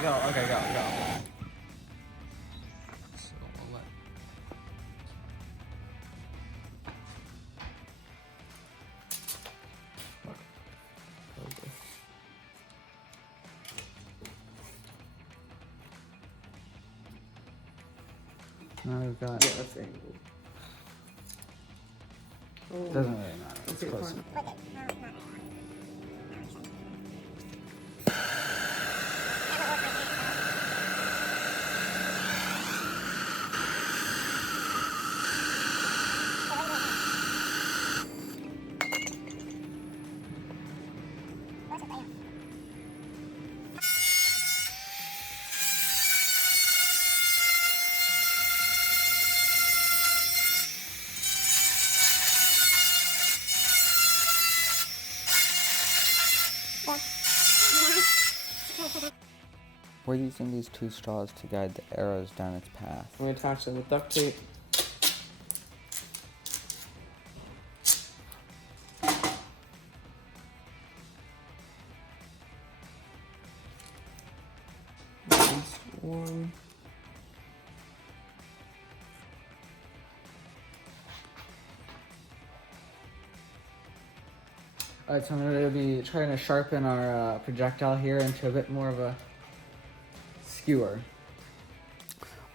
Go. Okay, go. So I'll let. Okay. Now we've got. Yeah, that's angled. Oh. Doesn't really matter. It's Okay, close. fine. We're using these 2 straws to guide the arrows down its path. I'm gonna attach them with duct tape. This one. Alright, so I'm going to be trying to sharpen our projectile here into a bit more of a skewer.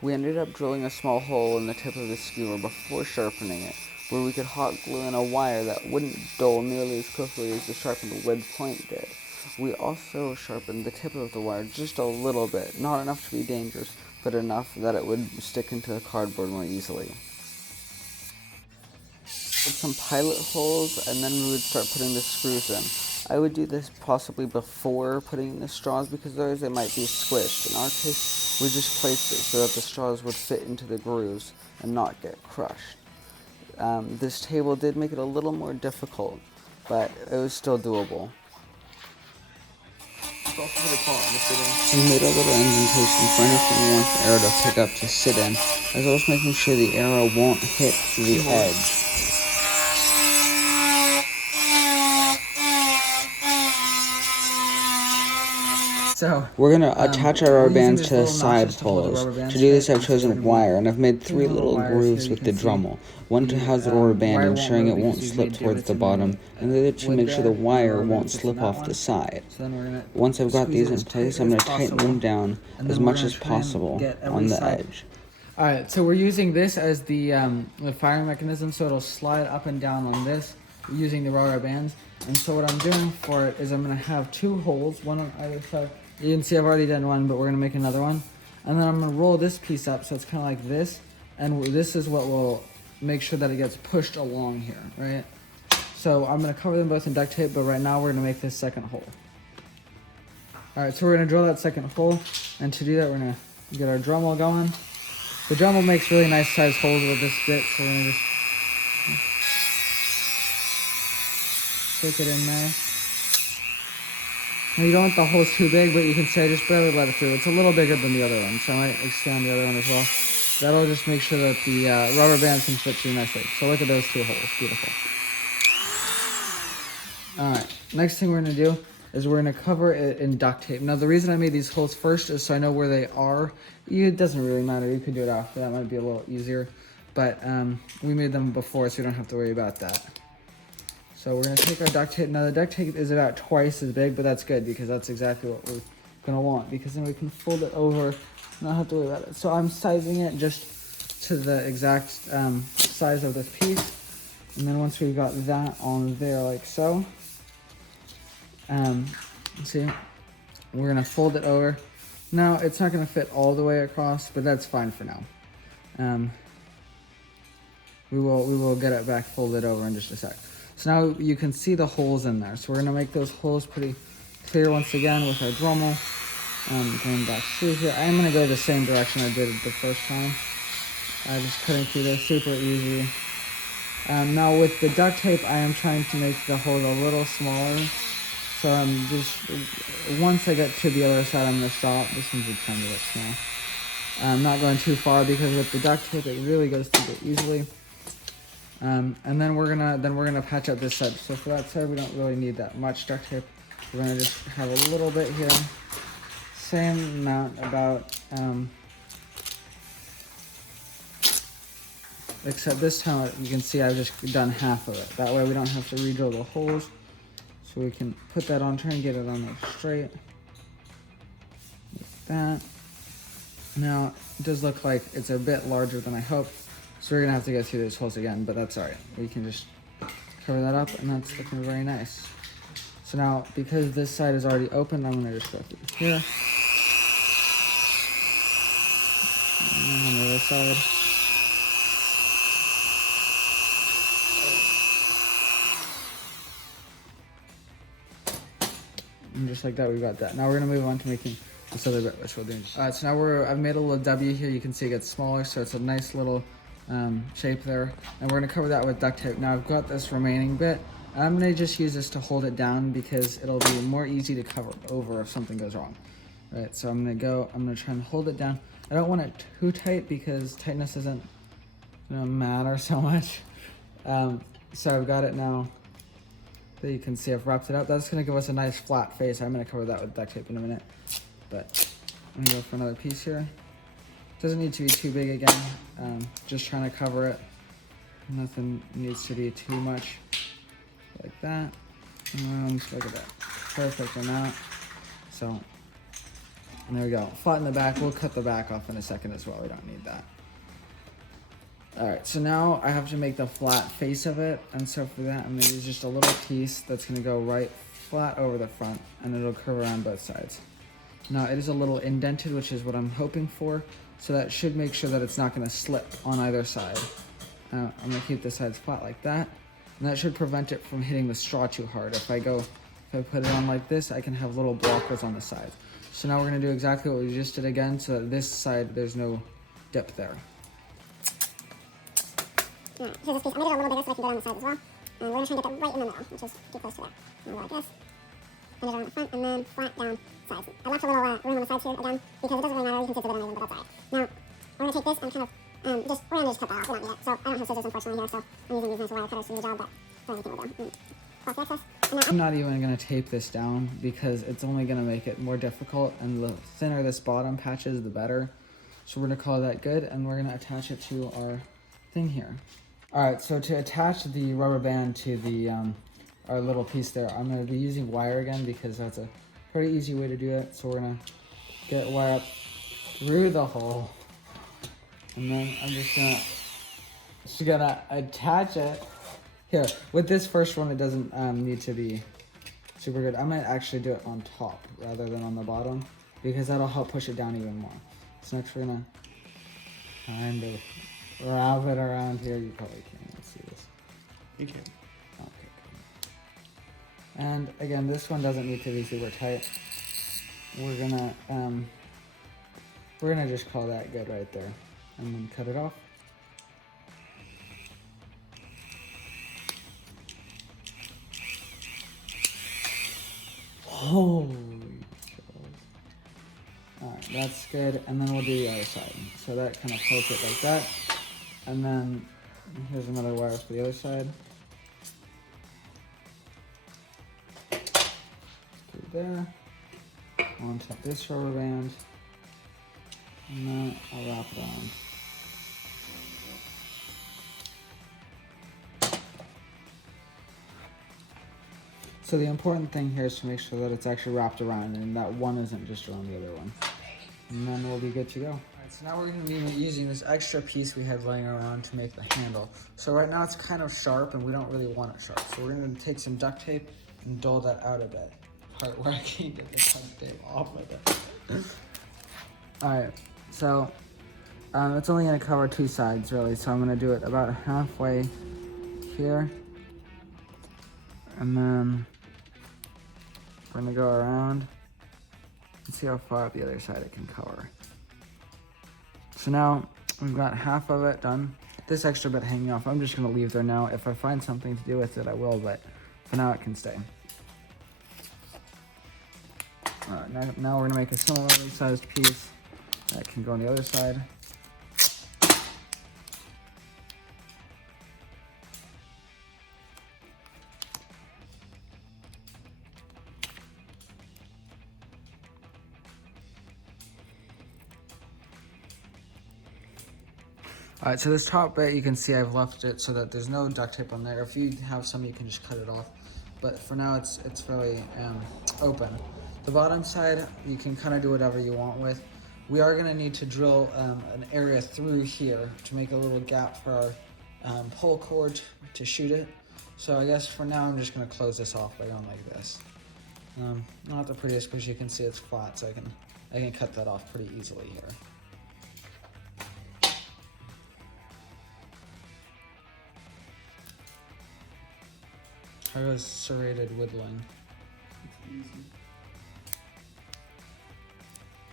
We ended up drilling a small hole in the tip of the skewer before sharpening it, where we could hot glue in a wire that wouldn't dull nearly as quickly as the sharpened wood point did. We also sharpened the tip of the wire just a little bit, not enough to be dangerous, but enough that it would stick into the cardboard more easily. With some pilot holes, and then we would start putting the screws in. I would do this possibly before putting in the straws because otherwise they might be squished. In our case, we just placed it so that the straws would fit into the grooves and not get crushed. This table did make it a little more difficult, but it was still doable. It's also for the car to sit in. We made a little indentation for anything we want the arrow to pick up to sit in, as well as making sure the arrow won't hit the edge. So We're going to attach our rubber bands these to the little side notches to hold the poles. rubber bands To do this, tight, I've so we're chosen gonna wire, and I've made two 3 little little wires grooves here. with You the can see Dremel. One to house the rubber band, wire won't ensuring move it won't because you slip need towards divots the in bottom, and the other to wood make sure the there, and wire rubber won't band fits in slip that off one. the side. So then we're gonna Once I've got squeeze these it in as place, tight I'm going as to tighten possible, them down and as then we're much gonna as try and possible get every on the side. edge. Alright, so we're using this as the firing mechanism, so it'll slide up and down on this using the rubber bands. And so what I'm doing for it is I'm going to have 2 holes, one on either side. You can see I've already done one, but we're going to make another one. And then I'm going to roll this piece up so it's kind of like this. And this is what will make sure that it gets pushed along here, right? So I'm going to cover them both in duct tape, but right now we're going to make this second hole. Alright, so we're going to drill that second hole. And to do that, we're going to get our Dremel going. The Dremel makes really nice sized holes with this bit, so we're going to just stick it in there. Now you don't want the holes too big, but you can say just barely let it through. It's a little bigger than the other one, so I might extend the other one as well. That'll just make sure that the rubber bands can fit through nicely. So look at those 2 holes, beautiful. Alright, next thing we're going to do is we're going to cover it in duct tape. Now the reason I made these holes first is so I know where they are. It doesn't really matter, you could do it after, that might be a little easier. But we made them before so we don't have to worry about that. So we're going to take our duct tape. Now the duct tape is about twice as big, but that's good because that's exactly what we're going to want, because then we can fold it over and not have to worry about it. So I'm sizing it just to the exact size of this piece. And then once we've got that on there like so, see, we're going to fold it over. Now it's not going to fit all the way across, but that's fine for now. We will get it back folded over in just a sec. So now you can see the holes in there. So we're gonna make those holes pretty clear once again with our Dremel. Going back through here. I'm gonna go the same direction I did the first time. Just cutting through there, super easy. Now with the duct tape, I am trying to make the hole a little smaller. So I'm just, once I get to the other side, I'm gonna stop. This one's a tiny bit small. I'm not going too far because with the duct tape, it really goes through it easily. And then we're gonna patch up this side. So for that side, we don't really need that much duct tape. We're gonna just have a little bit here. same amount about, except this time you can see I've just done half of it. That way we don't have to re-drill the holes. So we can put that on, try and get it on there straight. Like that. Now, it does look like it's a bit larger than I hoped. So we're gonna have to go through those holes again, but that's all right. We can just cover that up and that's looking very nice. So now, because this side is already open, I'm gonna just go through here. And on the other side. And just like that, we got that. Now we're gonna move on to making this other bit, which we'll do. Alright, so now I've made a little W here. You can see it gets smaller, so it's a nice little shape there. And we're gonna cover that with duct tape. Now I've got this remaining bit. I'm gonna just use this to hold it down because it'll be more easy to cover over if something goes wrong. Right, so I'm gonna try and hold it down. I don't want it too tight because tightness isn't gonna matter so much. So I've got it now. That you can see I've wrapped it up. That's gonna give us a nice flat face. I'm gonna cover that with duct tape in a minute. But I'm gonna go for another piece here. Doesn't need to be too big again. Just trying to cover it. Nothing needs to be too much. Like that. And look at that. Perfect amount. So, and there we go. Flatten the back. We'll cut the back off in a second as well. We don't need that. Alright, so now I have to make the flat face of it, and so for that I'm going to use just a little piece that's going to go right flat over the front, and it'll curve around both sides. Now it is a little indented, which is what I'm hoping for, so that should make sure that it's not going to slip on either side. I'm going to keep the sides flat like that, and that should prevent it from hitting the straw too hard. If I put it on like this, I can have little blockers on the sides. So now we're going to do exactly what we just did again, so that this side there's no dip there. Alright, here's this piece. I made it a little bigger so I can get it on the sides as well. And we're going to try and get that right in the middle, which is too close to there. And go like this. Put it around the front, and then flat down sides. I left a little room on the sides here again, because it doesn't really matter. You can see it's a bit uneven, but that's alright. Now, we're going to take this and kind of, we're going to just cut that off. We don't need it. So I don't have scissors, unfortunately, here, so I'm using these nice wire cutters to do the job, but that's anything will do. Cross the excess. And now I'm not even going to tape this down because it's only going to make it more difficult, and the thinner this bottom patch is, the better. So we're going to call that good, and we're going to attach it to our thing here. Alright, so to attach the rubber band to the our little piece there, I'm going to be using wire again because that's a pretty easy way to do it. So we're going to get wire up through the hole, and then I'm just gonna attach it. Here, with this first one, it doesn't need to be super good. I'm going to actually do it on top rather than on the bottom because that'll help push it down even more. So next we're going to kind of wrap it around here. You probably can't see this. You can. Okay, cool. And again, this one doesn't need to be super tight. We're gonna just call that good right there, and then cut it off. Holy cow. Alright, that's good, and then we'll do the other side. So that kind of pulls it like that. And then here's another wire for the other side. Through there. Onto this rubber band. And then I'll wrap it on. So the important thing here is to make sure that it's actually wrapped around and that one isn't just around the other one. And then we'll be good to go. Alright, so now we're going to be using this extra piece we had laying around to make the handle. So right now it's kind of sharp and we don't really want it sharp. So we're going to take some duct tape and dull that out a bit. Part where I can't get the duct tape off with it. Alright, so it's only going to cover two sides really. So I'm going to do it about halfway here. And then we're going to go around and see how far up the other side it can cover. So now we've got half of it done. This extra bit hanging off, I'm just going to leave there now. If I find something to do with it, I will, but for now it can stay. Alright, now we're going to make a similarly sized piece that can go on the other side. Alright, so this top bit, you can see I've left it so that there's no duct tape on there. If you have some, you can just cut it off. But for now, it's fairly open. The bottom side, you can kind of do whatever you want with. We are going to need to drill an area through here to make a little gap for our pull cord to shoot it. So I guess for now, I'm just going to close this off by going like this. Not the prettiest, but you can see it's flat, so I can cut that off pretty easily here. How goes serrated whittling? It's easy.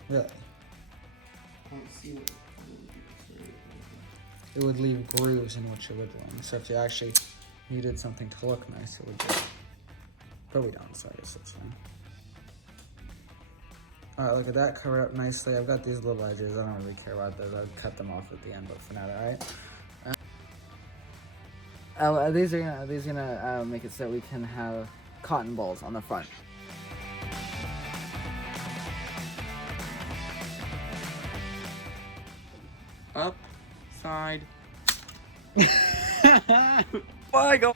Really? I don't see what It would leave grooves in what you're whittling. So if you actually needed something to look nice, it would do. But we don't, so I guess that's fine. Alright, look at that, covered up nicely. I've got these little edges, I don't really care about those. I'll cut them off at the end, but for now, alright? These are gonna make it so that we can have cotton balls on the front. Up, side. Bye, go.